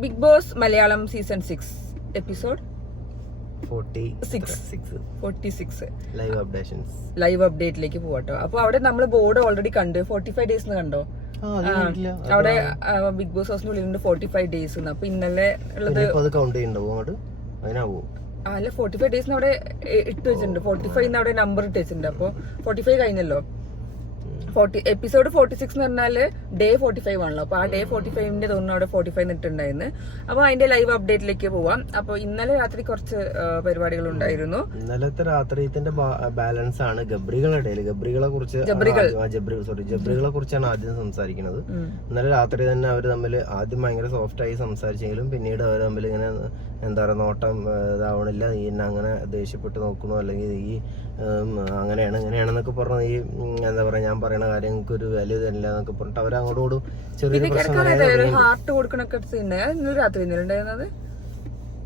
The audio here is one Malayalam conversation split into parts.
Big Boss Malayalam season 6 episode 46 live അപ്ഡേറ്റിലേക്ക് പോവാട്ടോ. അപ്പൊ അവിടെ നമ്മൾ ബോർഡ് ഓൾറെഡി കണ്ട് 45 ഡേയ്സ് കണ്ടോ? അവിടെ ബിഗ് ബോസ് ഹൗസിന്റെ ഉള്ളിലുണ്ട് 45 ഡേയ്സ്. അപ്പൊ ഇന്നലെ ഉള്ളത് അല്ല 45 ഡേയ്സ് അവിടെ ഇട്ട് വെച്ചിട്ടുണ്ട്. 45 അവിടെ നമ്പർ ഇട്ട് വെച്ചിട്ടുണ്ട്. അപ്പൊ 45 കഴിഞ്ഞല്ലോ. എപ്പിസോഡ് 46 എന്ന് പറഞ്ഞാല് ഡേ 45 ആണല്ലോ. അപ്പൊ ആ ഡേ 45ന്റെ തോന്നുന്നു അവിടെ 45 ഇട്ടുണ്ടായിരുന്നു. അപ്പൊ അതിന്റെ ലൈവ് അപ്ഡേറ്റിലേക്ക് പോവാം. അപ്പൊ ഇന്നലെ രാത്രി കുറച്ച് പരിപാടികൾ ഉണ്ടായിരുന്നു. ഇന്നലത്തെ രാത്രിത്തിന്റെ ബാലൻസ് ആണ് ഗബ്രികളുടെ ഗബ്രികളെ കുറിച്ചാണ് ആദ്യം സംസാരിക്കുന്നത്. ഇന്നലെ രാത്രി തന്നെ അവർ തമ്മിൽ ആദ്യം ഭയങ്കര സോഫ്റ്റ് ആയി സംസാരിച്ചെങ്കിലും പിന്നീട് അവർ തമ്മിൽ ഇങ്ങനെ എന്താ പറയുക നോട്ടം ഇതാവണില്ല, നീ എന്നെ അങ്ങനെ ദേഷ്യപ്പെട്ട് നോക്കണോ, അല്ലെങ്കിൽ ഈ അങ്ങനെയാണ് ഇങ്ങനെയാണെന്നൊക്കെ പറഞ്ഞ ഈ എന്താ പറയാ ഞാൻ പറയുന്ന കാര്യങ്ങൾക്ക് ഒരു വാല്യൂ തരില്ല എന്നൊക്കെ പറഞ്ഞിട്ട് അവർ അങ്ങോട്ടും ചെറിയൊരു ഹാർട്ട് കൊടുക്കണൊക്കെ രാത്രി ഉണ്ടായിരുന്നത്.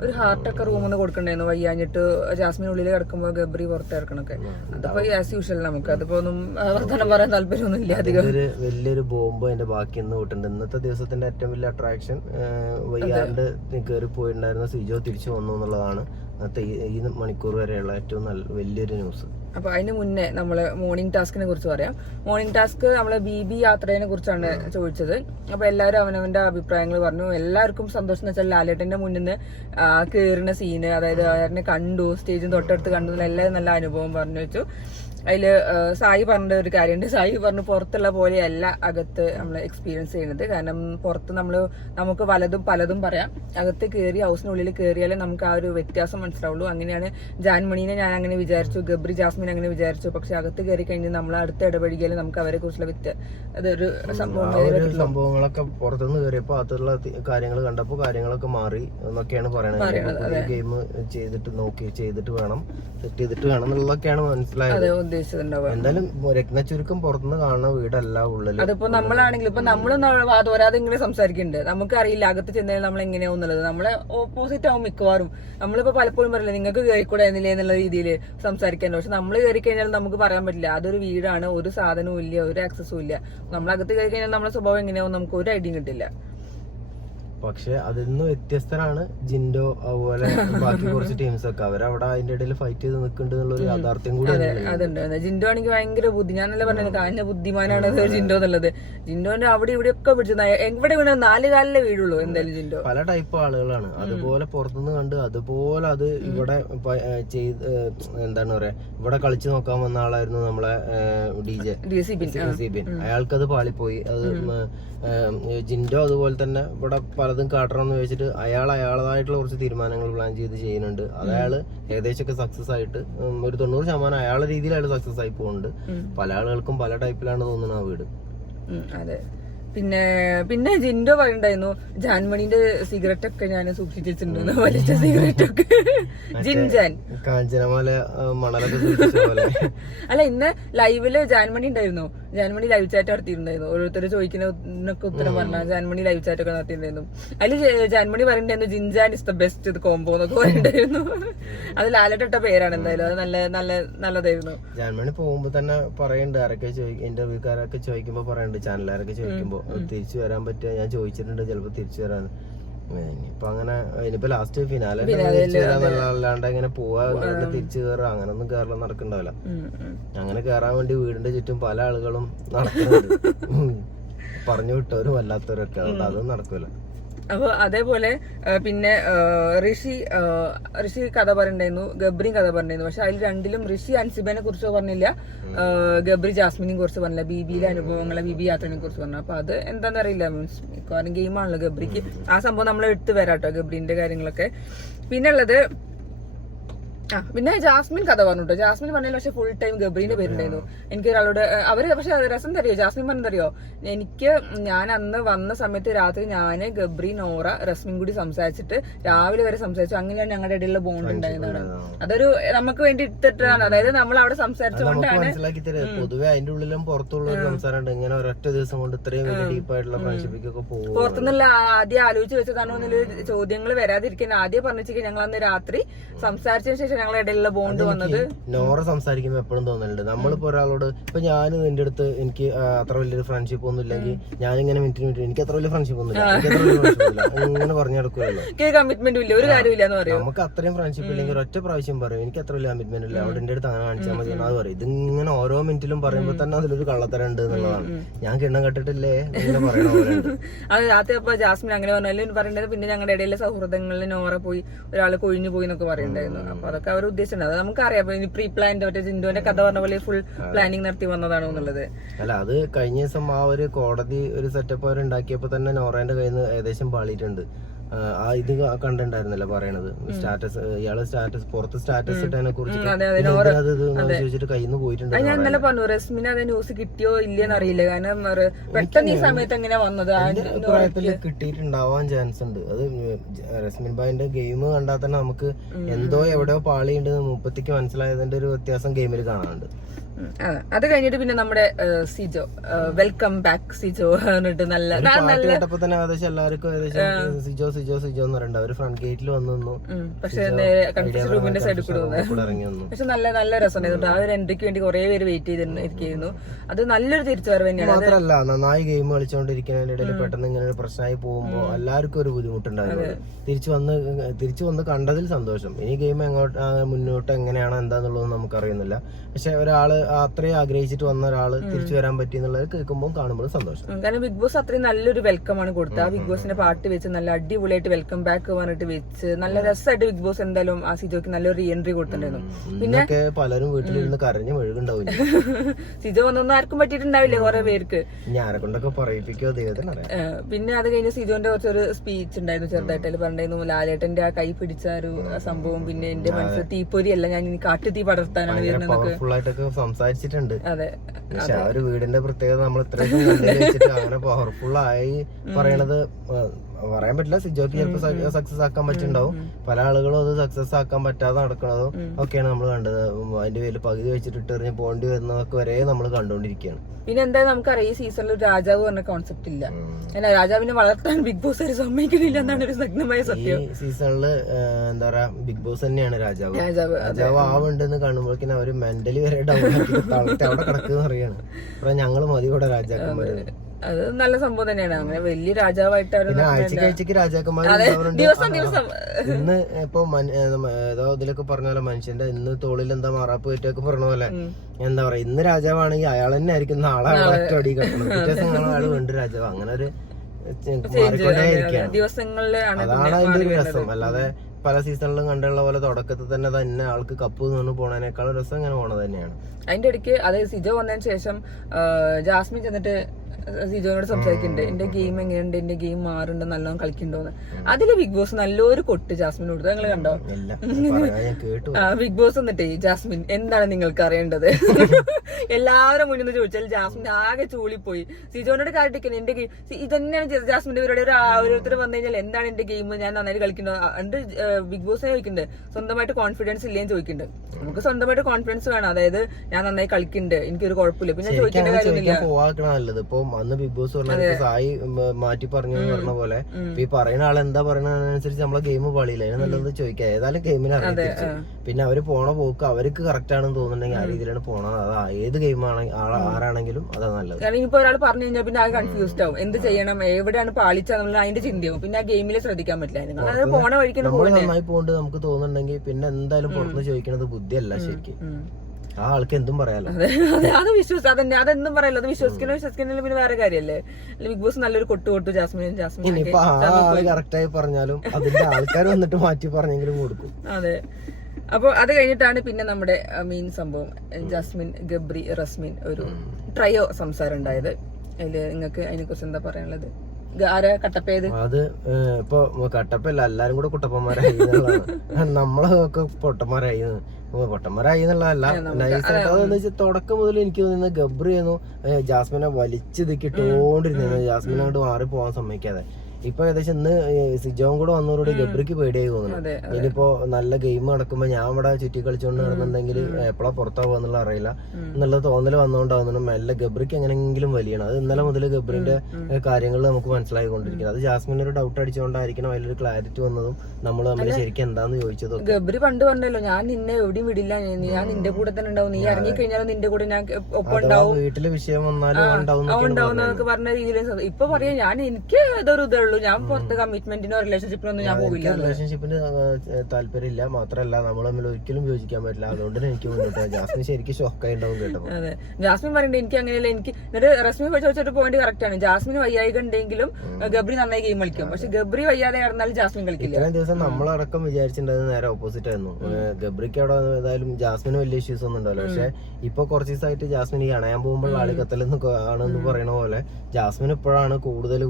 ഒരു ഹാർട്ടൊക്കെ റൂമിൽ നിന്ന് കൊടുക്കണ്ടായിരുന്നു വയ്യാഞ്ഞിട്ട്. ജാസ്മിൻ ഉള്ളിൽ കിടക്കുമ്പോ ഗബ്രി പുറത്തിറക്കണൊക്കെ. അതിപ്പോ ആസ് യൂഷ്വൽ നമുക്ക് അതിപ്പോ ഒന്നും വർത്തമാനം പറയാൻ താല്പര്യമൊന്നും ഇല്ല അധികം. വലിയൊരു ബോംബ് അതിന്റെ ബാക്കി ഒന്ന് വിട്ടിട്ടുണ്ട്. ഇന്നത്തെ ദിവസത്തിന്റെ ഏറ്റവും വലിയ അട്രാക്ഷൻ വയ്യാണ്ട് കയറി പോയിട്ടുണ്ടായിരുന്ന സിജോ തിരിച്ചു വന്നു എന്നുള്ളതാണ് ഇന്നത്തെ ഈ മണിക്കൂർ വരെയുള്ള ഏറ്റവും വലിയൊരു ന്യൂസ്. അപ്പൊ അതിന് മുന്നേ നമ്മള് മോർണിംഗ് ടാസ്കിനെ കുറിച്ച് പറയാം. മോർണിംഗ് ടാസ്ക് നമ്മളെ BB യാത്രയെ കുറിച്ചാണ് ചോദിച്ചത്. അപ്പൊ എല്ലാവരും അവനവന്റെ അഭിപ്രായങ്ങൾ പറഞ്ഞു. എല്ലാവർക്കും സന്തോഷം എന്ന് വെച്ചാൽ ലാലേട്ടന്റെ മുന്നിൽ നിന്ന് കേറുന്ന സീന്, അതായത് അവരെ കണ്ടു, സ്റ്റേജിന് തൊട്ടടുത്ത് കണ്ടു, എല്ലാവരും നല്ല അനുഭവം പറഞ്ഞു വെച്ചു. അതില് സായി പറഞ്ഞ ഒരു കാര്യമുണ്ട്. സായി പറഞ്ഞു പുറത്തുള്ള പോലെയല്ല അകത്ത് നമ്മൾ എക്സ്പീരിയൻസ് ചെയ്യുന്നത്. കാരണം പുറത്ത് നമുക്ക് പലതും പറയാം. അകത്ത് കയറി ഹൗസിനുള്ളിൽ കയറിയാലേ നമുക്ക് ആ ഒരു വ്യത്യാസം മനസ്സിലാവുള്ളൂ. അങ്ങനെയാണ് ജാൻമണീനെ ഞാൻ അങ്ങനെ വിചാരിച്ചു, ഗബ്രി ജാസ്മിൻ അങ്ങനെ വിചാരിച്ചു. പക്ഷെ അകത്ത് കയറി കഴിഞ്ഞ് നമ്മൾ അടുത്ത് ഇടപെടുകയാലും നമുക്ക് അവരെ കുറിച്ചുള്ള അതൊരു സംഭവങ്ങളൊക്കെ പുറത്തുനിന്ന് കയറിയപ്പോ അതുള്ള കാര്യങ്ങൾ കണ്ടപ്പോ കാര്യങ്ങളൊക്കെ മാറി എന്നൊക്കെയാണ് പറയുന്നത്. ഗെയിം ചെയ്തിട്ട് വേണം സെറ്റ് ചെയ്തിട്ട് വേണം എന്നുള്ളതൊക്കെയാണ് മനസ്സിലായത്. എന്തായാലും രത്നച്ചുരുക്കം പുറത്തുനിന്ന് കാണുന്ന വീടല്ല ഉള്ളിൽ. അതിപ്പോ നമ്മളാണെങ്കിലും ഇപ്പൊ നമ്മളും വാദോരാതെ ഇങ്ങനെ സംസാരിക്കുന്നുണ്ട്. നമുക്കറിയില്ല അകത്ത് ചെന്നാൽ നമ്മൾ എങ്ങനെയാവുന്നുള്ളത്. നമ്മളെ ഓപ്പോസിറ്റ് ആവും മിക്കവാറും. നമ്മളിപ്പോ പലപ്പോഴും പറയില്ല നിങ്ങൾക്ക് കയറിക്കൂടെ എന്നില്ലേ എന്നുള്ള രീതിയിൽ സംസാരിക്കാനുണ്ട്. പക്ഷെ നമ്മൾ കയറി കഴിഞ്ഞാൽ നമുക്ക് പറയാൻ പറ്റില്ല. അതൊരു വീടാണ്, ഒരു സാധനവും ഇല്ല, ഒരു ആക്സസും ഇല്ല. നമ്മളകത്ത് കയറി കഴിഞ്ഞാൽ നമ്മുടെ സ്വഭാവം എങ്ങനെയാവും നമുക്ക് ഒരു ഐഡിയ കിട്ടില്ല. പക്ഷെ അതിൽ നിന്ന് വ്യത്യസ്തനാണ് ജിൻഡോ, അതുപോലെ ബാക്കി കുറച്ച് ടീംസ് ഒക്കെ. അവരവിടെ അതിന്റെ ഇടയിൽ ഫൈറ്റ് ചെയ്ത് നിൽക്കുന്നുണ്ട് എന്നുള്ളൊരു യാഥാർത്ഥ്യം കൂടി അതുണ്ട്. ജിൻഡോ ആണെങ്കിൽ ഭയങ്കര ഞാനല്ല പറഞ്ഞത് കാഞ്ഞ ബുദ്ധിമാനാണ് ജിൻഡോ എന്നുള്ളത്. ജിൻഡോന്റെ അവിടെ ഇവിടെ ഒക്കെ പിടിച്ചത് എവിടെ വീണ 4 കാലിലെ വീടുള്ളൂ എന്തായാലും ജിൻഡോ. പല ടൈപ്പ് ആളുകളാണ്. അതുപോലെ പുറത്തുനിന്ന് കണ്ട് അതുപോലെ അത് ഇവിടെ ചെയ്ത് എന്താണ് പറയാ ഇവിടെ കളിച്ചു നോക്കാൻ വന്ന ആളായിരുന്നു നമ്മളെ DCB. അയാൾക്കത് പാളിപ്പോയി. അത് ജിൻഡോ അതുപോലെ തന്നെ ഇവിടെ പലതും കാട്ടണം എന്ന് വെച്ചിട്ട് അയാളതായിട്ടുള്ള കുറച്ച് തീരുമാനങ്ങൾ പ്ലാൻ ചെയ്ത് ചെയ്യുന്നുണ്ട്. അയാള് ഏകദേശമൊക്കെ സക്സസ് ആയിട്ട് ഒരു 90% അയാളുടെ രീതിയിൽ അയാൾ സക്സസ് ആയി പോകുന്നുണ്ട്. പല ആളുകൾക്കും പല ടൈപ്പിലാണ് തോന്നുന്നത് ആ വീട്. അതെ. പിന്നെ ജിൻഡോ പറയുണ്ടായിരുന്നു ജാൻമണിന്റെ സിഗരറ്റ് ഒക്കെ ഞാൻ സൂക്ഷിച്ചിട്ടുണ്ട്, വലിച്ച സിഗരറ്റ് ഒക്കെ. ജിൻജാൻ കാഞ്ചനമാല മണലൊക്കെ അല്ല, ഇന്ന് ലൈവില് ജാൻമണി ഉണ്ടായിരുന്നു. ജാൻമണി ലൈവ് ചാറ്റ് നടത്തിയിട്ടുണ്ടായിരുന്നു. ഓരോരുത്തർ ചോദിക്കുന്നൊക്കെ ഉത്തരം പറഞ്ഞ ജാൻമണി ലൈവ് ചാറ്റ് ഒക്കെ നടത്തിയിട്ടുണ്ടായിരുന്നു. അതിൽ ജാൻമണി പറയുന്നുണ്ടായിരുന്നു ജിൻജാൻ ഇസ് ദ ബെസ്റ്റ് ഇത് കോംബോ എന്നൊക്കെ പറയുന്നുണ്ടായിരുന്നു. അത് ലാലട്ടിട്ട പേരാണ്. എന്തായാലും അത് നല്ലതായിരുന്നു. ജാൻമണി പോകുമ്പോ തന്നെ പറയുന്നുണ്ട്, ആരൊക്കെ ഇന്റർവ്യൂക്കാരൊക്കെ ചോദിക്കുമ്പോ പറയുന്നുണ്ട്, ചാനലുകാരൊക്കെ ചോദിക്കുമ്പോ തിരിച്ചു വരാൻ പറ്റുക ഞാൻ ചോദിച്ചിട്ടുണ്ട്, ചിലപ്പോ തിരിച്ചു വരാൻ. ഇപ്പൊ അങ്ങനെ ഇനിയിപ്പോ ലാസ്റ്റ് ഫിനാലെ അല്ലാണ്ട് ഇങ്ങനെ പോവാ തിരിച്ചു കയറുക അങ്ങനൊന്നും കേരളം നടക്കണ്ടാവില്ല. അങ്ങനെ കേറാൻ വേണ്ടി വീടിന്റെ ചുറ്റും പല ആളുകളും നടക്കുന്നുണ്ട്. പറഞ്ഞു വിട്ടവരും അല്ലാത്തവരൊക്കെ. അതുകൊണ്ട് അതൊന്നും നടക്കൂല. അപ്പൊ അതേപോലെ പിന്നെ ഋഷി കഥ പറഞ്ഞിരുന്നു, ഗബ്രിയും കഥ പറഞ്ഞിരുന്നു. പക്ഷെ അതിൽ രണ്ടിലും ഋഷി അൻസിബനെ കുറിച്ച് പറഞ്ഞില്ല, ഗബ്രി ജാസ്മിനെയും കുറിച്ച് പറഞ്ഞില്ല, BBയിലെ അനുഭവങ്ങളെ BB യാത്രനെ കുറിച്ച് പറഞ്ഞു. അപ്പൊ അത് എന്താണെന്നറിയില്ല. മീൻസ് മിക്കവാറും ഗെയിമാണല്ലോ ഗബ്രിക്ക്. ആ സംഭവം നമ്മൾ എടുത്തു വരാട്ടോ ഗബ്രിന്റെ കാര്യങ്ങളൊക്കെ. പിന്നെ ഉള്ളത് പിന്നെ ജാസ്മിൻ കഥ പറഞ്ഞിട്ടോ. ജാസ്മിൻ പറഞ്ഞാലും പക്ഷെ ഫുൾ ടൈം ഗബ്രീന്റെ പേരുണ്ടായിരുന്നു. എനിക്ക് ഒരാളോട് അവര് പക്ഷെ രസം തറിയോ ജാസ്മിൻ പറഞ്ഞറിയോ, ഞാൻ അന്ന് വന്ന സമയത്ത് രാത്രി ഞാന് ഗബ്രി നോറ റസ്മിൻ കൂടി സംസാരിച്ചിട്ട് രാവിലെ വരെ സംസാരിച്ചു. അങ്ങനെയാണ് ഞങ്ങളുടെ ഇടയിലുള്ള ബോണ്ട് ഉണ്ടായിരുന്നത്. അതൊരു നമുക്ക് വേണ്ടി ഇട്ടിട്ടാണ്. അതായത് നമ്മൾ അവിടെ സംസാരിച്ചുകൊണ്ടാണ്. പൊതുവെ അതിന്റെ ഉള്ളിലും പുറത്തുള്ള സംസാരം ഇങ്ങനെ ഒരൊറ്റ ദിവസം കൊണ്ട് ഇത്രയും വലിയ ഡീപ്പായിട്ടുള്ള ഫ്രണ്ട്ഷിപ്പിക്കൊക്കെ പോകും. പുറത്തുനിന്നുള്ള ആദ്യം ആലോചിച്ച് വെച്ചതാണോ എന്നുള്ള ചോദ്യങ്ങൾ വരാതിരിക്കാൻ ആദ്യം പറഞ്ഞിട്ട് ഞങ്ങൾ അന്ന് രാത്രി സംസാരിച്ചതിന് ശേഷം ശേഷം ഞങ്ങളുടെ ഇടയിലുള്ള ബോണ്ട് വന്നത്. നോറ സംസാരിക്കുമ്പോ എപ്പോഴും തോന്നലുണ്ട്, നമ്മളിപ്പോ ഒരാളോട് ഇപ്പൊ ഞാൻ നിന്റെ അടുത്ത് എനിക്ക് അത്ര വലിയൊരു ഫ്രണ്ട്ഷിപ്പ് ഒന്നും ഇല്ലെങ്കിൽ ഞാനിങ്ങനെ മിനിറ്റ് എനിക്ക് അത്ര വലിയ ഫ്രണ്ട്ഷിപ്പ് ഒന്നും ഇങ്ങനെ പറഞ്ഞു നടക്കുമല്ലോ, കമ്മിറ്റ്മെന്റ് ഇല്ല, ഒരു കാര്യമില്ല എന്ന് പറയും. നമുക്ക് അത്രയും ഫ്രണ്ട്ഷിപ്പ് ഇല്ലെങ്കിൽ ഒറ്റ പ്രാവശ്യം പറയും എനിക്ക് അത്ര വലിയ കമ്മിറ്റ്മെന്റ് ഇല്ല, അവിടെ എന്റെ അടുത്ത് അങ്ങനെ കാണിച്ചാൽ മതി അത് പറയും. ഇതിങ്ങനെ ഓരോ മിനിറ്റിലും പറയുമ്പോ തന്നെ അതിലൊരു കള്ളത്തരം ഉണ്ട് എന്നുള്ളതാണ്. ഞാൻ കിണ്ണം കെട്ടിട്ടില്ലേ ഇങ്ങനെ പറയണ പോലെ ഉണ്ട്. അത് രാത്രി അപ്പൊ ജാസ്മിൻ അങ്ങനെ പറഞ്ഞാലും പറയേണ്ടത് പിന്നെ ഞങ്ങളുടെ ഇടയിലെ സൗഹൃദങ്ങളിൽ നോറ പോയി ഒരാള് കൊഴിഞ്ഞു പോയി എന്നൊക്കെ പറയണ്ടായിരുന്നു. അപ്പൊ അതൊക്കെ അവർ ഉദ്ദേശിച്ചിട്ടുണ്ട്. അത് നമുക്കറിയാം ഇനി പ്രീ പ്ലാൻഡ് മറ്റേ ജിൻഡോന്റെ കഥ പറഞ്ഞ പോലെ ഫുൾ പ്ലാനിങ് നടത്തി വന്നതാണോ എന്നുള്ളത്. അല്ല, അത് കഴിഞ്ഞ ദിവസം ആ ഒരു കോടതി ഒരു സെറ്റപ്പ് അവർ ഉണ്ടാക്കിയപ്പോ തന്നെ നോറേന്റെ കയ്യിൽ നിന്ന് ഏകദേശം പാളിയിട്ടുണ്ട്. ഇത് കണ്ടിട്ടുണ്ടായിരുന്നല്ലോ പറയണത്, സ്റ്റാറ്റസ് ഇയാള് പുറത്ത് സ്റ്റാറ്റസ് ഇട്ടതിനെ കുറിച്ച് ചോദിച്ചിട്ട് കയ്യിൽ നിന്ന് പോയിട്ടുണ്ട്. ഞാൻ ഇന്നലെ പറഞ്ഞു റസ്മിന് അത് ന്യൂസ് കിട്ടിയോ ഇല്ലെന്ന് അറിയില്ല, കാരണം പെട്ടെന്ന് ഈ സമയത്ത് എങ്ങനെ വന്നത് അഭിപ്രായത്തിൽ കിട്ടിയിട്ടുണ്ടാവാൻ ചാൻസ് ഉണ്ട്. അത് റസ്മിൻ ഭായിന്റെ ഗെയിം കണ്ടാൽ തന്നെ നമുക്ക് എന്തോ എവിടെയോ പാളിയുണ്ടെന്ന് മുപ്പത്തിക്ക് മനസ്സിലായതിന്റെ ഒരു വ്യത്യാസം ഗെയിമിൽ കാണാനുണ്ട്. അത് കഴിഞ്ഞിട്ട് പിന്നെ നമ്മുടെ സിജോ വെൽക്കം ബാക്ക് സിജോ പറഞ്ഞിട്ട് നല്ല കേട്ടപ്പോ തന്നെ ഏകദേശം എല്ലാവർക്കും ഏകദേശം സിജോ സിജോ സിജോ എന്ന് പറയണ്ട. അവര് ഫ്രണ്ട് ഗേറ്റിൽ വന്നു നിന്നു, പക്ഷെ കൺഫ്യൂസ് റൂമിന്റെ സൈഡിൽ കൂടെ ഇറങ്ങി വന്നു. പക്ഷെ നല്ല രസമുണ്ടായിരുന്നു. ആ ഒരു എൻട്രിക്ക് വേണ്ടി കുറെ പേര് വെയിറ്റ് ചെയ്തിരിക്കുന്നു. അത് നല്ലൊരു തിരിച്ചുവരവ് തന്നെയാണ്. മാത്രല്ല നന്നായി ഗെയിം കളിച്ചുകൊണ്ടിരിക്കുന്നതിന്റെ ഇടയിൽ പെട്ടെന്ന് ഇങ്ങനെ ഒരു പ്രശ്നമായി പോകുമ്പോ എല്ലാവർക്കും ഒരു ബുദ്ധിമുട്ടുണ്ടായിരുന്നു. തിരിച്ചു വന്ന് കണ്ടതിൽ സന്തോഷം. ഇനി ഗെയിം മുന്നോട്ട് എങ്ങനെയാണോ എന്താന്നുള്ളത് നമുക്കറിയുന്നില്ല. പക്ഷെ ഒരാള് അത്രയും ആഗ്രഹിച്ചിട്ട് വന്ന ഒരാള് തിരിച്ചു വരാൻ പറ്റി എന്നുള്ളത് കേൾക്കുമ്പോൾ കാണുമ്പോൾ സന്തോഷം. കാരണം ബിഗ് ബോസ് അത്രയും നല്ലൊരു വെൽക്കം ആണ് കൊടുത്തത്. ആ ബിഗ് ബോസിന്റെ പാട്ട് വെച്ച് നല്ല അടിപൊളിയായിട്ട് വെൽക്കം ബാക്ക് പറഞ്ഞിട്ട് വെച്ച് നല്ല രസമായിട്ട് ബിഗ് ബോസ് എന്തായാലും ആ സിജോക്ക് നല്ലൊരു റീ എൻട്രി കൊടുത്തിട്ടുണ്ടായിരുന്നു. പിന്നെ പലരും വീട്ടിലിരുന്ന് കരഞ്ഞു മെഴുകുണ്ടാവില്ല. സിജോ വന്നൊന്നും ആർക്കും പറ്റിയിട്ടുണ്ടാവില്ല കുറെ പേർക്ക്. ഞാനെ കൊണ്ടൊക്കെ പറയിപ്പിക്കോ ദൈവത്തിന് അറിയാം. പിന്നെ അത് കഴിഞ്ഞ് സിജോന്റെ കുറച്ചൊരു സ്പീച്ച് ഉണ്ടായിരുന്നു ചെറുതായിട്ട്. അതിൽ പറഞ്ഞിരുന്നു ലാലേട്ടന്റെ ആ കൈ പിടിച്ച ഒരു സംഭവം, പിന്നെ എന്റെ മനസ്സിൽ തീപ്പൊരി അല്ല ഞാൻ ഇനി കാട്ടുതീ പടർത്താനാണ് വരുന്നത് സംസാരിച്ചിട്ടുണ്ട്. പക്ഷെ ആ ഒരു വീടിന്റെ പ്രത്യേകത നമ്മൾ ഇത്രയും വെച്ചിട്ട് അങ്ങനെ പവർഫുൾ ആയി പറയണത് പറയാൻ പറ്റില്ല. സിജോക്ക് ചിലപ്പോൾ സക്സസ് ആക്കാൻ പറ്റുണ്ടാവും, പല ആളുകളും അത് സക്സസ് ആക്കാൻ പറ്റാതെ നടക്കുന്നതും ഒക്കെയാണ് നമ്മൾ കണ്ടത്. അതിന്റെ പേരിൽ പകുതി വെച്ചിട്ട് ഇട്ടെറിഞ്ഞ് പോണ്ടി വരുന്നതൊക്കെ വരെ നമ്മൾ കണ്ടുകൊണ്ടിരിക്കുകയാണ്. പിന്നെ എന്തായാലും നമുക്കറിയാം ഈ സീസണിൽ ഒരു രാജാവ് പറഞ്ഞ കോൺസെപ്റ്റ് ഇല്ല. രാജാവിനെ വളർത്താൻ ബിഗ് ബോസ് ഒരു സമ്മതിക്കുന്നില്ല എന്നാണ് ഒരു നഗ്നമായ സത്യം. ഈ സീസണില് എന്താ പറയാ ബിഗ് ബോസ് തന്നെയാണ് രാജാവ് ആവുണ്ടെന്ന് കാണുമ്പോഴേക്കും അവര് മെന്റലി വരെ ഡൗൺ ആക്കി അവിടെ കിടക്കുന്ന പറയാണ്. അപ്പൊ ഞങ്ങള് മതി കൂടെ രാജാക്കന്മാര്. അത് നല്ല സംഭവം തന്നെയാണ്. അങ്ങനെ വലിയ രാജാവായിട്ട് ആഴ്ചക്ക് രാജാക്കന്മാർ ഇന്ന് ഇപ്പൊ ഏതോ ഇതിലൊക്കെ പറഞ്ഞ പോലെ മനുഷ്യന്റെ ഇന്ന് തോളിൽ എന്താ മാറാപ്പ് പറ്റൊക്കെ പറഞ്ഞ പോലെ എന്താ പറയാ, ഇന്ന് രാജാവാണെങ്കിൽ അയാൾ തന്നെ ആയിരിക്കും നാളെ ഒറ്റടി കിടക്കുന്നത്, വ്യത്യാസം അയാൾ വീണ്ടും രാജാവ്. അങ്ങനെ ഒരു ദിവസങ്ങളിലാണ് അതാണ് അതിന്റെ ഒരു രസം. അല്ലാതെ പല സീസണിലും കണ്ടുള്ള പോലെ തുടക്കത്തിൽ തന്നെ ആൾക്ക് കപ്പ് നിന്ന് പോണതിനേക്കാളും രസം ഇങ്ങനെ പോണത് തന്നെയാണ്. അതിന്റെ ഇടയ്ക്ക് അതായത് സിജോ വന്നതിന് ശേഷം ജാസ്മിൻ ചെന്നിട്ട് സിജോനോട് സംസാരിക്കുന്നുണ്ട്, എന്റെ ഗെയിം എങ്ങനെയുണ്ട്, എന്റെ ഗെയിം മാറുണ്ട്, നല്ലോണം കളിക്കണ്ടോന്ന്. അതില് ബിഗ് ബോസ് നല്ലൊരു കൊട്ട് ജാസ്മിൻ കൊടുത്തു. നിങ്ങൾ കണ്ടോ? ബിഗ് ബോസ് എന്നിട്ടേ ജാസ്മിൻ എന്താണ് നിങ്ങൾക്ക് അറിയേണ്ടത് എല്ലാവരും മുന്നിൽ നിന്ന് ചോദിച്ചാൽ ജാസ്മിൻ ആകെ ചൂളിപ്പോയി. സിജോനോട് കാട്ടിക്കുന്നത് എന്റെ ഗെയിം ഇതന്നെയാണ് ജാസ്മിന്റെ പരിപാടി. ഓരോരുത്തർ വന്നു കഴിഞ്ഞാൽ എന്താണ് എന്റെ ഗെയിം, ഞാൻ നന്നായിട്ട് കളിക്കുന്നത്. എന്റെ ബിഗ് ബോസിനെ ചോദിക്കുന്നുണ്ട് സ്വന്തമായിട്ട് കോൺഫിഡൻസ് ഇല്ലേന്ന് ചോദിക്കുന്നുണ്ട്. നമുക്ക് സ്വന്തമായിട്ട് കോൺഫിഡൻസ് വേണം. അതായത് ഞാൻ നന്നായി കളിക്കുന്നുണ്ട്, എനിക്കൊരു കുഴപ്പമില്ല, പിന്നെ ചോദിക്കേണ്ട കാര്യമില്ല. ഇപ്പം അന്ന് ബിഗ് ബോസ് പറഞ്ഞ സായി മാറ്റി പറഞ്ഞു പറഞ്ഞ പോലെ ഈ പറയുന്ന ആൾ എന്താ പറയുന്നതിനനുസരിച്ച് നമ്മളെ ഗെയിം പാളിയില്ല. അതിന് നല്ലത് ചോദിക്കാം. ഏതായാലും ഗെയിമിനെ അറിയാം. പിന്നെ അവര് പോണ പോക്ക് അവർക്ക് കറക്റ്റ് ആണെന്ന് തോന്നുന്നുണ്ടെങ്കിൽ ആ രീതിയിലാണ് പോണത്. അത് ഏത് ആരാണെങ്കിലും അതാ നല്ലത്. കാരണം ഇപ്പൊ ഒരാൾ പറഞ്ഞു കഴിഞ്ഞാൽ പിന്നെ അത് കൺഫ്യൂസ്ഡ് ആവും, എന്ത് ചെയ്യണം, എവിടെയാണ് പാളിച്ചെന്നുള്ള അതിന്റെ ചിന്തയാവും. പിന്നെ ആ ഗെയിമിൽ ശ്രദ്ധിക്കാൻ പറ്റില്ല. അത് പോണ വഴിക്ക് നന്നായി പോകണ്ട് നമുക്ക് തോന്നുന്നുണ്ടെങ്കിൽ പിന്നെ എന്തായാലും പുറത്തുനിന്ന് ചോദിക്കുന്നത് ബുദ്ധിയല്ല ശരിക്കും. ആ ആൾക്ക് എന്തും പറയാലോ. അത് വിശ്വസിച്ചു അതന്നെ, അതെന്തും പറയാലോ. അത് വിശ്വസിക്കുന്ന പിന്നെ വേറെ കാര്യല്ലേ. ബിഗ് ബോസ് നല്ലൊരു കൊട്ടു ജാസ്മിൻ ഇനിയിപ്പോ ആ ആള് കറക്റ്റായി പറഞ്ഞാലും അതിന്റെ ആൾക്കാർ വന്നിട്ട് മാറ്റി പറഞ്ഞെങ്കിലും കൊടുക്കും. അതെ. അപ്പൊ അത് കഴിഞ്ഞിട്ടാണ് പിന്നെ നമ്മുടെ മെയിൻ സംഭവം ജാസ്മിൻ, ഗബ്രി, റസ്മിൻ ഒരു ട്രയോ സംസാരം ഉണ്ടായത്. അതില് നിങ്ങൾക്ക് അതിനെ കുറിച്ച് എന്താ പറയാനുള്ളത്? ആരാ കട്ടപ്പേത്? അത് ഇപ്പൊ കട്ടപ്പല്ല, എല്ലാരും കൂടെ കുട്ടപ്പന്മാരായി എന്നുള്ളതാണ്. നമ്മളൊക്കെ പൊട്ടന്മാരായി എന്നുള്ളതല്ല. നൈസായിട്ട് തുടക്കം മുതൽ എനിക്ക് തോന്നുന്നത് ഗബ്രിയായിരുന്നു ജാസ്മിനെ വലിച്ചിതൊക്കെ ഇട്ടുകൊണ്ടിരുന്നു. ജാസ്മിനെ കൊണ്ട് മാറി പോകാൻ സമ്മതിക്കാതെ ഇപ്പൊ ഏകദേശം ഇന്ന് സിജോം കൂടെ വന്നതോടുകൂടി ഗബ്രിക്ക് പേടിയായി തോന്നുന്നു. ഇനിയിപ്പോ നല്ല ഗെയിം നടക്കുമ്പോ ഞാൻ ഇവിടെ ചുറ്റി കളിച്ചോണ്ട് നടന്നുണ്ടെങ്കിൽ എപ്പോഴാ പുറത്താവുക എന്നുള്ള അറിയില്ല എന്നുള്ള തോന്നല് വന്നുകൊണ്ടാവുന്നു. മെല്ലെ ഗബ്രിക്ക് എങ്ങനെയെങ്കിലും വലിയണം. അത് ഇന്നലെ മുതൽ ഗബ്രിന്റെ കാര്യങ്ങൾ നമുക്ക് മനസ്സിലായിക്കൊണ്ടിരിക്കുന്നത്. അത് ജാസ്മിൻ ഒരു ഡൗട്ട് അടിച്ചുകൊണ്ടായിരിക്കണം അതിലൊരു ക്ലാരിറ്റി വന്നതും നമ്മൾ തമ്മിൽ ശരിക്കും എന്താന്ന് ചോദിച്ചത്. ഗബ്രി പണ്ട് പറഞ്ഞല്ലോ, ഞാൻ നിന്നെ എവിടെയും വിടില്ല, ഞാൻ നിന്റെ കൂടെ തന്നെ ഉണ്ടാവും, നീ ഇറങ്ങി കഴിഞ്ഞാലും നിന്റെ കൂടെ ഞാൻ ഒപ്പം ഉണ്ടാവും, വീട്ടില് വിഷയം വന്നാലും ഉണ്ടാവുന്നൊക്കെ പറഞ്ഞ രീതിയിൽ. ഇപ്പൊ പറയാ ഞാൻ എനിക്ക് ഇതൊരു ഇതേ ഉള്ളൂ, ഞാൻ പുറത്ത് കമ്മിറ്റ്മെന്റിനോ റിലേഷൻഷിപ്പിനോ ഞാൻ പോവില്ല. റിലേഷൻഷിപ്പിന് താല്പര്യമില്ല, മാത്രല്ല നമ്മൾ തമ്മിൽ ഒരിക്കലും യോജിക്കാൻ പറ്റില്ല. അതുകൊണ്ട് എനിക്ക് മുന്നോട്ട് ജാസ്മിൻ ശരിക്കും ഷോക്കായി ഉണ്ടാവും കേട്ടപ്പോ. അതെ, ജാസ്മിൻ പറയണ്ടേ എനിക്ക് അങ്ങനെയല്ല. എനിക്ക് റസ്മി ചോദിച്ചിട്ട് പോയിന്റ് കറക്റ്റ് ആണ്. ജാസ്മിൻ വയ്യായിക ഉണ്ടെങ്കിലും ഗബ്രി നന്നായി ഗെയിം കളിക്കും. പക്ഷെ ഗബ്രി വയ്യാതെ ആയിരുന്നാലും ജാസ്മിൻ കളിക്കില്ല. ഇത്രയും ദിവസം നമ്മളടക്കം വിചാരിച്ചിട്ടുണ്ടായത് നേരെ ഓപ്പോസിറ്റ് ആയിരുന്നു. ഗബ്രിക്ക് അവിടെ ഏതായാലും ജാസ്മിന് വലിയ ഇഷ്യൂസ് ഒന്നും ഉണ്ടാവില്ല. പക്ഷെ ഇപ്പൊ കുറച്ച് ദിവസമായിട്ട് ജാസ്മിൻ ഈ അണയാൻ പോകുമ്പോൾ ആള് കത്തലെന്ന് ആണെന്ന് പറയണ പോലെ ജാസ്മിൻ ഇപ്പോഴാണ് കൂടുതൽ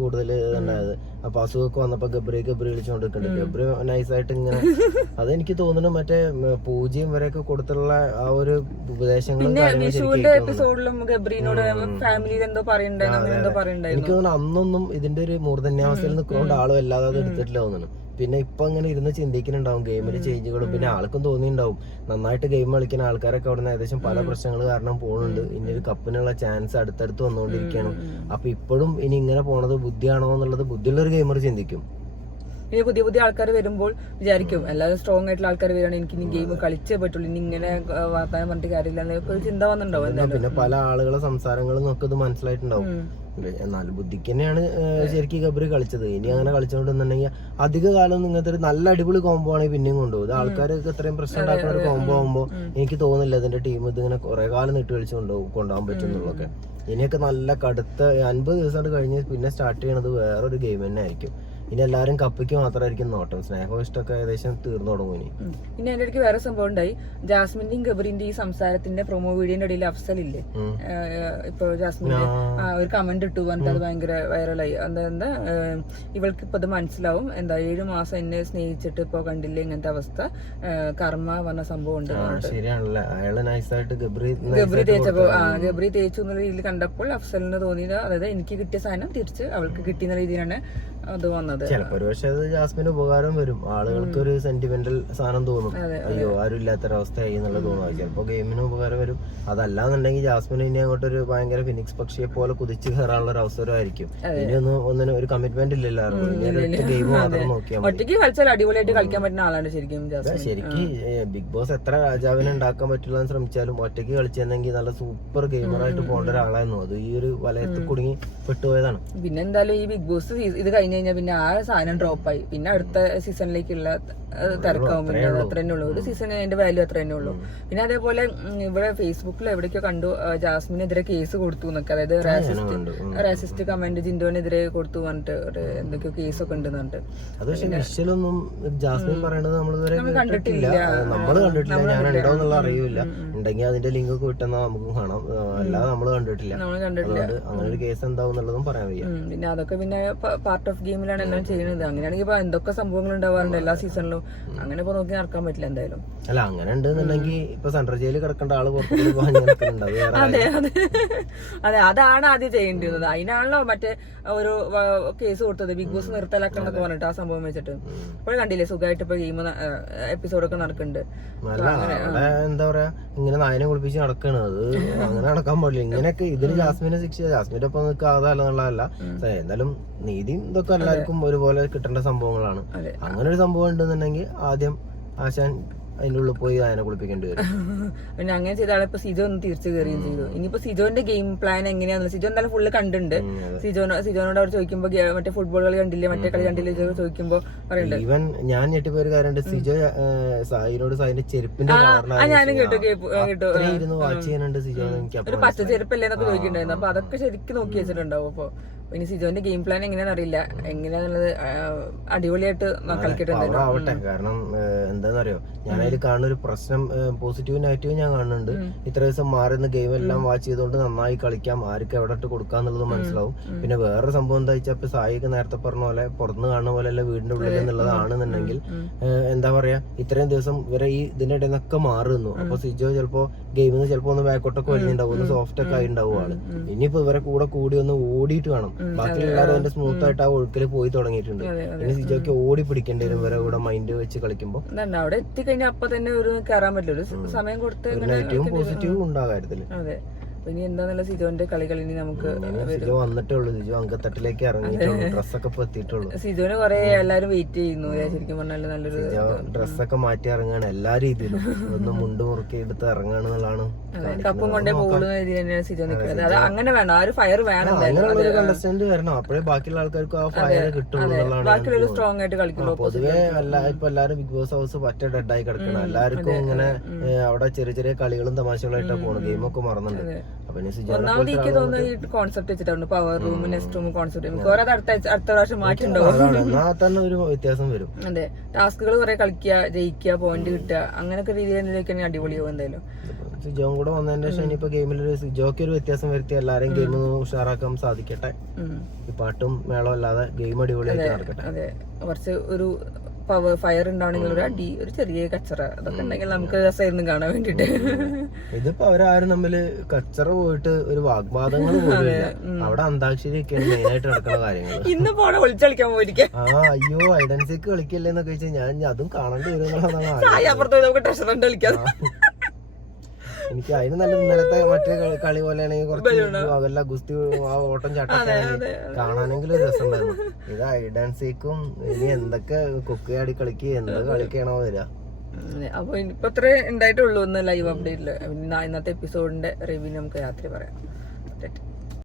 ഉണ്ടായത്. അപ്പൊ അസുഖമൊക്കെ വന്നപ്പോ ഗബ്രി വിളിച്ചുകൊണ്ടിരിക്കുന്നുണ്ട്. ഗബ്രി നൈസായിട്ട് ഇങ്ങനെ അതെനിക്ക് തോന്നുന്നു മറ്റേ പൂജ്യം വരെയൊക്കെ കൊടുത്തുള്ള ആ ഒരു ഉപദേശങ്ങളും എനിക്ക് തോന്നുന്നു അന്നൊന്നും ഇതിന്റെ ഒരു മൂർധന്യാവസ്ഥയിൽ നിൽക്കൊണ്ട് ആളും അല്ലാതെ അത് എടുത്തിട്ടില്ല തോന്നുന്നു. പിന്നെ ഇപ്പൊ അങ്ങനെ ഇരുന്ന് ചിന്തിക്കുന്നുണ്ടാവും ഗെയിമിൽ ചേഞ്ചുകളും. പിന്നെ ആൾക്കും തോന്നിയിട്ടുണ്ടാവും നന്നായിട്ട് ഗെയിം കളിക്കുന്ന ആൾക്കാരൊക്കെ അവിടെ നിന്ന് ഏകദേശം പല പ്രശ്നങ്ങൾ കാരണം പോകുന്നുണ്ട്. ഇനി ഒരു കപ്പിനുള്ള ചാൻസ് അടുത്തടുത്ത് വന്നുകൊണ്ടിരിക്കുകയാണ്. അപ്പൊ ഇപ്പോഴും ഇനി ഇങ്ങനെ പോണത് ബുദ്ധിയാണോ എന്നുള്ളത് ബുദ്ധിയുള്ള ഒരു ഗെയിമർ ചിന്തിക്കും. ഇനി പുതിയ ആൾക്കാർ വരുമ്പോൾ വിചാരിക്കും എല്ലാവരും സ്ട്രോങ് ആയിട്ടുള്ള ആൾക്കാർ വരികയാണെങ്കിൽ എനിക്ക് ഇനി ഗെയിം കളിച്ചേ പറ്റുള്ളൂ, ഇനി ഇങ്ങനെ വാർത്താനം പറഞ്ഞിട്ട് കാര്യമില്ല എന്നൊക്കെ ചിന്ത വന്നിട്ടുണ്ടാവും. പിന്നെ പല ആളുകളെ സംസാരങ്ങളും നമുക്ക് ഇത് മനസ്സിലായിട്ടുണ്ടാവും. എന്നാൽ ബുദ്ധിക്ക് തന്നെയാണ് ശരിക്കും ഗബ്രി കളിച്ചത്. ഇനി അങ്ങനെ കളിച്ചോണ്ടെന്നുണ്ടെങ്കിൽ അധിക കാലം ഇങ്ങനത്തെ ഒരു നല്ല അടിപൊളി കോംബോ ആണെങ്കിൽ പിന്നെയും കൊണ്ടുപോകും. ആൾക്കാർക്ക് ഇത്രയും പ്രശ്നം ഉണ്ടാക്കുന്ന ഒരു കോംബോ ആകുമ്പോൾ എനിക്ക് തോന്നുന്നില്ല ഇതിന്റെ ടീം ഇതിങ്ങനെ കുറെ കാലം നീട്ടി കളിച്ച് കൊണ്ടുപോകാൻ പറ്റുന്നുള്ളതൊക്കെ. ഇനിയൊക്കെ നല്ല കടുത്ത 50 ദിവസം കഴിഞ്ഞ് പിന്നെ സ്റ്റാർട്ട് ചെയ്യണത് വേറൊരു ഗെയിം തന്നെ ആയിരിക്കും. ഇനി എല്ലാരും കപ്പിക്ക് മാത്രമായിരിക്കും നോട്ടം. സ്നേഹം ഇഷ്ടമൊക്കെ ഏകദേശം തീർന്നു തുടങ്ങും. ഇനി എന്റെ അടുത്ത് വേറെ സംഭവം ഉണ്ടായി. ജാസ്മിന്റെയും ഗബ്രിന്റെ ഈ സംസാരത്തിന്റെ പ്രൊമോ വീഡിയോന്റെ ഇടയിൽ അഫ്സൽ ഇല്ലേ, ഇപ്പൊ ജാസ്മിന്റെ ഒരു കമന്റ് ഇട്ടു പറഞ്ഞിട്ട് അത് ഭയങ്കര വൈറലായി. എന്താ ഇവൾക്ക് ഇപ്പൊ ഇത് മനസ്സിലാവും, 7 മാസം എന്നെ സ്നേഹിച്ചിട്ട് ഇപ്പൊ കണ്ടില്ലേ ഇങ്ങനത്തെ അവസ്ഥ, കർമ്മ പറഞ്ഞ സംഭവം ഉണ്ട്. ശരിയാണല്ലേ, അയാള് നൈസായിട്ട് ഗബ്രി തേച്ചപ്പോ ഗബ്രി തേച്ചു എന്നുള്ള രീതിയിൽ കണ്ടപ്പോൾ അഫ്സലിന് തോന്നിയത്, അതായത് എനിക്ക് കിട്ടിയ സാധനം തിരിച്ച് അവൾക്ക് കിട്ടിയ രീതിയിലാണ് അത് വന്നത്. ചിലപ്പോ ഒരു പക്ഷെ അത് ജാസ്മിന് ഉപകാരം വരും. ആളുകൾക്ക് ഒരു സെന്റിമെന്റൽ സാധനം തോന്നും, അയ്യോ ആരും ഇല്ലാത്തൊരവസ്ഥയായി എന്നുള്ളത് തോന്നുക. ചിലപ്പോ ഗെയിമിന് ഉപകാരം വരും. അതല്ലാന്നുണ്ടെങ്കിൽ ജാസ്മിന് ഇനി അങ്ങോട്ടൊരു ഭയങ്കര ഫിനിക്സ് പക്ഷിയെ പോലെ കുതിച്ച് കയറാനുള്ള ഒരു അവസരമായിരിക്കും. ഇനി ഒന്നിനും ഒരു കമ്മിറ്റ്മെന്റ് ഇല്ലല്ലോ. ഗെയിം മാത്രം നോക്കിയാൽ ഒറ്റയ്ക്ക് കളിച്ചാൽ അടിപൊളിയായിട്ട് കളിക്കാൻ പറ്റുന്ന ആളാണ് ശരിക്കും. ബിഗ് ബോസ് എത്ര രാജാവിനെ ഉണ്ടാക്കാൻ പറ്റില്ല എന്ന് ശ്രമിച്ചാലും ഒറ്റയ്ക്ക് കളിച്ചെന്നെങ്കിൽ നല്ല സൂപ്പർ ഗെയിമറായിട്ട് പോകേണ്ട ഒരാളായിരുന്നു. അത് ഈ ഒരു വലയത്തിൽ കുടുങ്ങി പെട്ടുപോയതാണ്. പിന്നെ എന്തായാലും ഈ ബിഗ് ബോസ് ഇത് കഴിഞ്ഞ പിന്നെ ആ സാധനം ഡ്രോപ്പായി. പിന്നെ അടുത്ത സീസണിലേക്കുള്ള തിരക്കാവും. പിന്നെ അത്ര തന്നെ ഉള്ളൂ, ഒരു സീസൺ അതിന്റെ വാല്യൂ അത്ര തന്നെ ഉള്ളൂ. പിന്നെ അതേപോലെ ഇവിടെ ഫേസ്ബുക്കിൽ എവിടേക്കോ കണ്ടു ജാസ്മിനെതിരെ കേസ് കൊടുത്തു എന്നൊക്കെ, അതായത് റാസിസ്റ്റ് കമന്റ് ജിൻഡോനെതിരെ കൊടുത്തു പറഞ്ഞിട്ട് എന്തൊക്കെയോ കേസൊക്കെ ഉണ്ട് പറഞ്ഞിട്ട്. അത് പക്ഷെ വിഷ്വലൊന്നും ജാസ്മിൻ പറയണത് നമ്മളിതുവരെ കണ്ടിട്ടില്ല. നമ്മള് കണ്ടിട്ടില്ല, ഞാൻ ഉണ്ടോ എന്നുള്ള അറിയില്ല. ഉണ്ടെങ്കിൽ അതിന്റെ ലിങ്ക് ഒക്കെ വിട്ടെന്നാ നമുക്ക് കാണാം, അല്ലാതെ നമ്മള് കണ്ടിട്ടില്ല. അങ്ങനെ ഒരു കേസ് എന്താവും എന്നുള്ളതും പറയാൻ വയ്യ. പിന്നെ അതൊക്കെ പിന്നെ പാർട്ട് ഓഫ് ഗെയിമിലാണ് എല്ലാം ചെയ്യുന്നത്. അങ്ങനെയാണെങ്കിൽ ഇപ്പൊ എന്തൊക്കെ സംഭവങ്ങൾ ഉണ്ടാവാറുണ്ട് എല്ലാ സീസണിലും. അങ്ങനെ ഇപ്പൊ നോക്കി നടക്കാൻ പറ്റില്ല എന്തായാലും. അല്ല അങ്ങനെ ഉണ്ടെന്നുണ്ടെങ്കിൽ ഇപ്പൊ സെൻട്രൽ ജയിലിൽ കിടക്കേണ്ട ആള് പുറത്തേക്ക് അതെ അതാണ് ആദ്യം ചെയ്യേണ്ടിരുന്നത്. അതിനാണല്ലോ മറ്റേ ഒരു കേസ് കൊടുത്തത്, ബിഗ് ബോസ് നിർത്തലാക്കണം എന്നൊക്കെ പറഞ്ഞിട്ട് ആ സംഭവം വെച്ചിട്ട്. ഇപ്പോൾ കണ്ടില്ലേ സുഖമായിട്ട് ഇപ്പൊ ഗെയിം എപ്പിസോഡൊക്കെ നടക്കുന്നുണ്ട്. എന്താ പറയാ, ഇങ്ങനെ നായനെ കുളിപ്പിച്ച് നടക്കണ്. അത് അങ്ങനെ നടക്കാൻ പാടില്ല. ഇങ്ങനെയൊക്കെ ഇതിന് ജാസ്മിനെ ശിക്ഷ, ജാസ്മിന്റെ ഒപ്പം നിൽക്കാതല്ലെന്നുള്ളതല്ല. എന്തായാലും നീതിയും ഇതൊക്കെ എല്ലാവർക്കും ഒരുപോലെ കിട്ടേണ്ട സംഭവങ്ങളാണ്. അങ്ങനെ ഒരു സംഭവം ഉണ്ടെന്നുണ്ടെങ്കിൽ ആദ്യം ആശാൻ അതിന്റെ ഉള്ളിൽ പോയി അതിനെ കുളിപ്പിക്കേണ്ടി വരും. പിന്നെ അങ്ങനെ ചെയ്താൽ ഇപ്പൊ സിജോ ഒന്ന് തിരിച്ചു കയറുകയും ചെയ്തു. ഇനിയിപ്പോ സിജോന്റെ ഗെയിം പ്ലാൻ എങ്ങനെയാണെന്ന് സിജോ എന്തായാലും ഫുള്ള് കണ്ടിട്ടുണ്ട്. സിജോനോട് അവർ ചോദിക്കുമ്പോ മറ്റേ ഫുട്ബോൾ കളി കണ്ടില്ലേ, മറ്റേ കളി കണ്ടില്ലേ ചോദിക്കുമ്പോ പറയുന്നുണ്ട്. ഈവൻ ഞാൻ ഞെട്ടിപ്പോയ ഒരു കാര്യമുണ്ട്, സിജോ സായിനോട് സായിന്റെ ചെരുപ്പിന്റെ ഞാനും കേട്ടു വാച്ച് ചെയ്യാനുണ്ട് സിജോ. ഒരു പച്ച ചെരുപ്പല്ലേ എന്നൊക്കെ ചോദിക്കുന്നുണ്ടായിരുന്നു. അപ്പൊ അതൊക്കെ ശരിക്കും നോക്കി വെച്ചിട്ടുണ്ടാവും. അപ്പൊ ഇനി സിജോന്റെ ഗെയിം പ്ലാൻ എങ്ങനെയാണെന്ന് അറിയില്ല, എങ്ങനെയാന്നുള്ളത് അടിപൊളിയായിട്ട് ആവട്ടെ. കാരണം എന്താന്നറിയോ, ഞാൻ അതിൽ കാണുന്ന ഒരു പ്രശ്നം പോസിറ്റീവും നെഗറ്റീവും ഞാൻ കാണുന്നുണ്ട്. ഇത്ര ദിവസം മാറുന്ന ഗെയിം എല്ലാം വാച്ച് ചെയ്തുകൊണ്ട് നന്നായി കളിക്കാം, ആർക്ക് എവിടെ ഇട്ട് കൊടുക്കാന്നുള്ളത് മനസ്സിലാവും. പിന്നെ വേറൊരു സംഭവം എന്താ വെച്ചാൽ ഇപ്പൊ സായിക്ക് നേരത്തെ പറഞ്ഞ പോലെ പുറത്തുനിന്ന് കാണുന്ന പോലെ അല്ല വീടിന്റെ ഉള്ളിൽ എന്നുള്ളതാണെന്നുണ്ടെങ്കിൽ എന്താ പറയാ, ഇത്രയും ദിവസം ഇവരെ ഈ ഇതിന്റെ ഇടയിൽ നിന്നൊക്കെ മാറുന്നു. അപ്പൊ സിജോ ചിലപ്പോ ഗെയിമിൽ നിന്ന് ചിലപ്പോ ഒന്ന് ബാക്കോട്ടൊക്കെ വരുന്നുണ്ടാവും, ഒന്ന് സോഫ്റ്റ് ഒക്കെ ആയി ഉണ്ടാവും ആള്. ഇനിയിപ്പോ ഇവരെ കൂടി ഒന്ന് ഓടിയിട്ട് വേണം ബാക്കിയുള്ള എല്ലാവരും അതിന്റെ സ്മൂത്ത് ആയിട്ട് ആ ഒഴുക്കില് പോയി തുടങ്ങിയിട്ടുണ്ട്. പിന്നെ സിജോക്ക് ഓടി പിടിക്കേണ്ടി വരും വരെ കൂടെ മൈൻഡ് വെച്ച് കളിക്കുമ്പോൾ. അവിടെ എത്തിക്കഴിഞ്ഞാൽ അപ്പൊ തന്നെ ഒരു കയറാൻ പറ്റില്ല, ഒരു സമയം കൊടുത്ത് നെഗറ്റീവും പോസിറ്റീവും ഉണ്ട് ആ കാര്യത്തില്. അതെ. ഇനി എന്താന്നുള്ള സിജോന്റെ കളികൾ ഇനി നമുക്ക് സിജോ വന്നിട്ടേ ഉള്ളൂ, സിജോ അങ്കത്തട്ടിലേക്ക് ഇറങ്ങിയിട്ടുള്ളൂ, ഡ്രസ്സൊക്കെ ഇപ്പൊ എത്തിയിട്ടുള്ളൂ. സിജോന് കൊറേ എല്ലാരും വെയിറ്റ് ചെയ്യുന്നു ശരിക്കും പറഞ്ഞാല്. നല്ലൊരു സിജോ ഡ്രസ്സൊക്കെ മാറ്റി ഇറങ്ങാണ് എല്ലാ രീതിയിലും, ഒന്ന് മുണ്ട് മുറുക്കി എടുത്ത് ഇറങ്ങാണെന്നുള്ളതാണ്. കപ്പും കൊണ്ടേ പോകുന്ന രീതിയിൽ തന്നെയാണ് സിജോ നിൽക്കുന്നത്. അത് അങ്ങനെ വേണം, ആ ഒരു ഫയർ വേണം, അങ്ങനെയുള്ള ഒരു കണ്ടസ്റ്റന്റ് വരണം, അപ്പോഴേ ബാക്കിയുള്ള ആൾക്കാർക്ക് ആ ഫയർ കിട്ടുള്ളൂ. ബാക്കിയുള്ള സ്ട്രോങ് ആയിട്ട് കളിക്കുള്ളൂ. പൊതുവെ ഇപ്പൊ എല്ലാരും ബിഗ് ബോസ് ഹൗസ് പറ്റ ഡെഡായി കിടക്കണം. എല്ലാവർക്കും ഇങ്ങനെ അവിടെ ചെറിയ ചെറിയ കളികളും തമാശകളായിട്ടാണ് പോണത്, ഗെയിമൊക്കെ മറന്നുണ്ട്. ഒന്നാമത് എനിക്ക് തോന്നുന്നു ഈ കോൺസെപ്റ്റ് വെച്ചിട്ടുണ്ട്, power room next room concept. മിക്കവാറും അടുത്ത പ്രാവശ്യം മാറ്റുണ്ടാവും, തന്നെ ഒരു വ്യത്യാസം വരും. അതെ. ടാസ്കുകൾ കുറെ കളിക്കുക, ജയിക്കുക, പോയിന്റ് കിട്ടുക, അങ്ങനൊക്കെ രീതിയിൽ എന്തെങ്കിലും അടിപൊളിയാവും എന്തായാലും. സിജോം കൂടെ വന്നതിന് ശേഷം ഇനിയിപ്പോ ഗെയിമിൽ സിജോക്ക് ഒരു വ്യത്യാസം വരുത്തി എല്ലാരെയും ഗെയിം ഉഷാറാക്കാൻ സാധിക്കട്ടെ. ഈ പാട്ടും മേളം അല്ലാതെ ഗെയിം അടിപൊളിയായിട്ട് നടക്കട്ടെ. അതെ, കുറച്ച് ഒരു പവർ ഫയർ ഉണ്ടാവണമെങ്കിൽ ഒരു അടി, ഒരു ചെറിയ കച്ചറ, അതൊക്കെ ഉണ്ടെങ്കിൽ നമുക്ക് രസമായിരുന്നു കാണാൻ വേണ്ടിട്ട്. ഇതിപ്പോ അവരാരും തമ്മില് കച്ചറ പോയിട്ട് ഒരു വാഗ്വാദങ്ങൾ പോലില്ല, അവിടെ അന്താക്ഷരി ഒക്കെയാണ് മെയിൻ ആയിട്ട് നടക്കുന്ന കാര്യങ്ങൾ. ഇന്ന് പോണെ ഒളിച്ചളിക്കാൻ പോയിരിക്കാം. അയ്യോ ഐഡൻസിക്ക് കളിക്കല്ലേ എന്നൊക്കെ വെച്ചാൽ ഞാൻ അതും കാണേണ്ടി വരുന്നതാണ്. അപ്പുറത്ത് നമുക്ക് ട്രഷർ ഹണ്ട് കളിക്കാം. എനിക്ക് അതിന് നല്ല ഇന്നലത്തെ മറ്റേ കളി പോലെയാണെങ്കിൽ കുറച്ച് അതല്ല ഗുസ്തി ആ ഓട്ടം ചാട്ടൊക്കെ കാണാനെങ്കിലും രസം ഉണ്ടായിരുന്നു. ഇത് ഐഡൻസിക്കും ഇനി എന്തൊക്കെ കുക്കിയാടി കളിക്ക് എന്ത് കളിക്കണോ വരിക. അപ്പൊ ഇനിയിപ്പോ ഇത്രേ ഉണ്ടായിട്ടുള്ളൂ ഇന്ന് ലൈവ് അപ്ഡേറ്റില്. ഇന്നത്തെ എപ്പിസോഡിന്റെ റിവ്യൂ നമുക്ക് രാത്രി പറയാം.